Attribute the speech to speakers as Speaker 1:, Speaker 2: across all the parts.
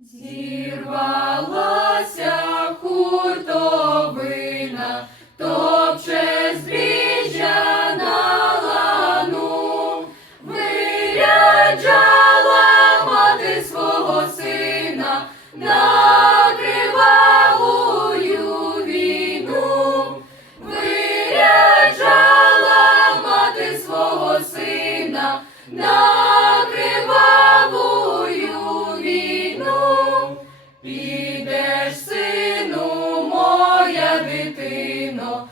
Speaker 1: Зірвала дитино.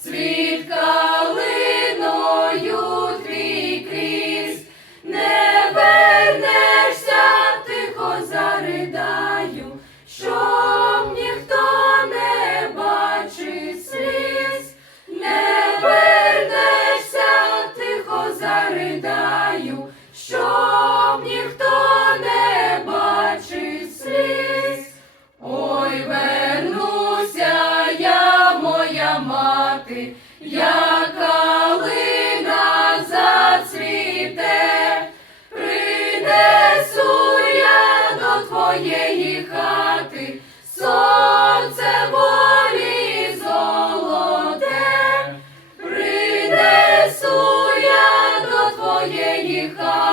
Speaker 1: цвіт калиною твій крізь, не вернешся, тихо заридаю, щоб ніхто не бачив сліз, не вернешся, тихо заридаю, щоб ніхто. як калина зацвіте, принесу я до твоєї хати, сонце волі золоте, принесу я до твоєї хати.